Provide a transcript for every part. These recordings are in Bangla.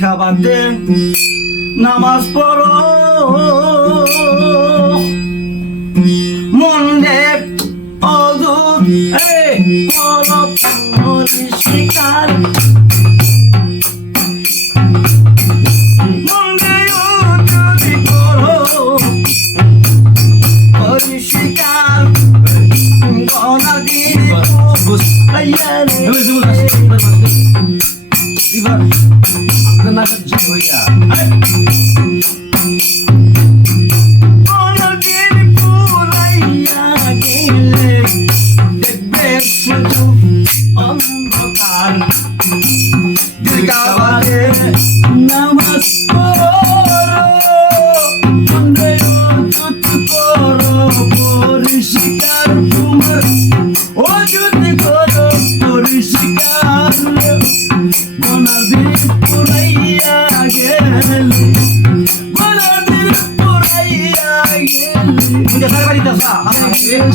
খাবাতে নামাজ পড়ো মনে অদূত পরিষ্কার মনে যদি করো পরিষ্কার গনা দিয়ে এবার আপনার হইয়া অন্ধকার নামাজ পরিষ্কার তোমার ও যদি করো পরিষ্কার মনাদির পুরাইয়া গেল মনাদির পুরাইয়া গেল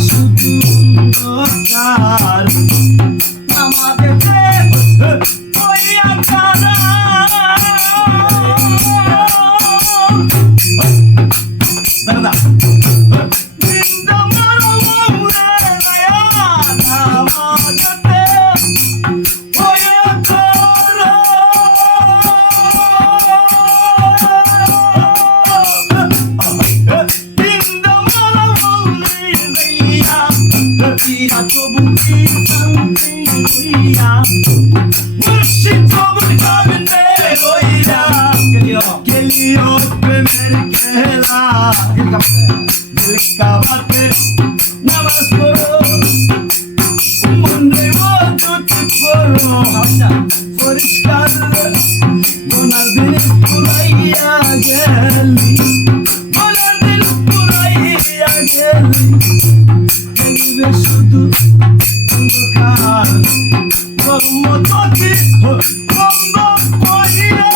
সুন্দর আমাদের ওইয়া কানা দাদা নামাজ পড়ো মনে পরিষ্কার গোনার দিন পুরাইয়া গেলি গোনার দিন পুরাইয়া গেলি দেখবে শুধু অন্ধকার ব্রহ্মতী বন্ধ করিয়া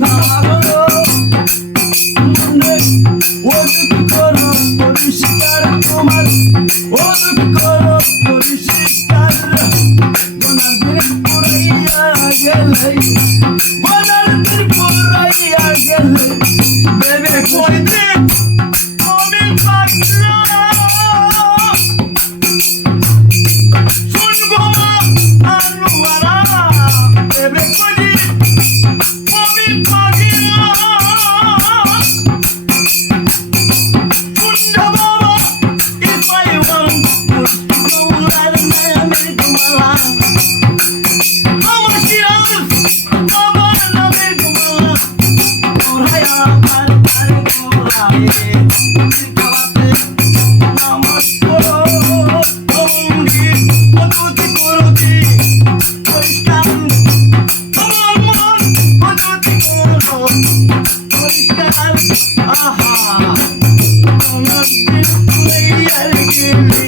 Namah দিন মমিন পাগলা শুনবো আনুয়ারা এবে করি মমিন পাগলা শুনবো বাবা ইসমাই ওয়ান মুস্তাউলার নামে গুমালা আমার সিরাজ বাবার নামে গুমালা ওরায়া আর আর গোলায়ে খাওয়াতে নামাজ পড়ো অঙ্গি মধুতি করতি পরিষ্কার তোমার মন মধুতি করো পরিষ্কার আহা তোমার দিল লইয়ার গেলি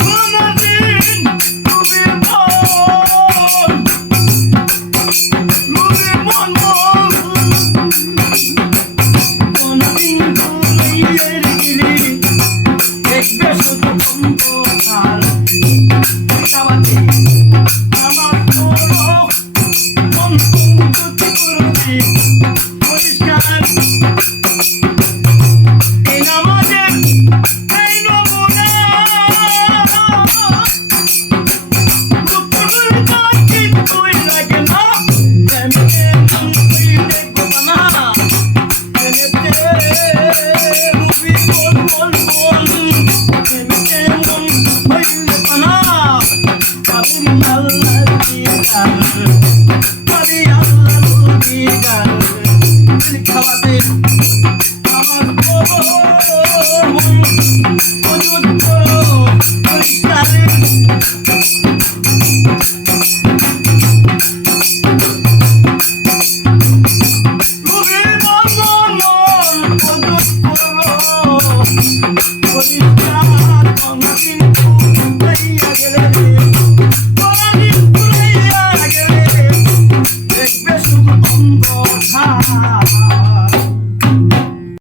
মনাদিন তুমি মন কোনদিন লইয়ার গেলি দেখবে শুধু অন্ধকার খাওয়াতে আমার পড়ো মন মধুতি করতি পরিষ্কার এই নামাজের এই নমুনা দুপুরের কাছে তুই লাগে না এমনি তুই দেখো না এমনিতে মুভি বল এমনিতে মন হইলে না পাবি আল্লাহ দিগার পাবি আল্লাহ দিগার দিল খাওয়াতে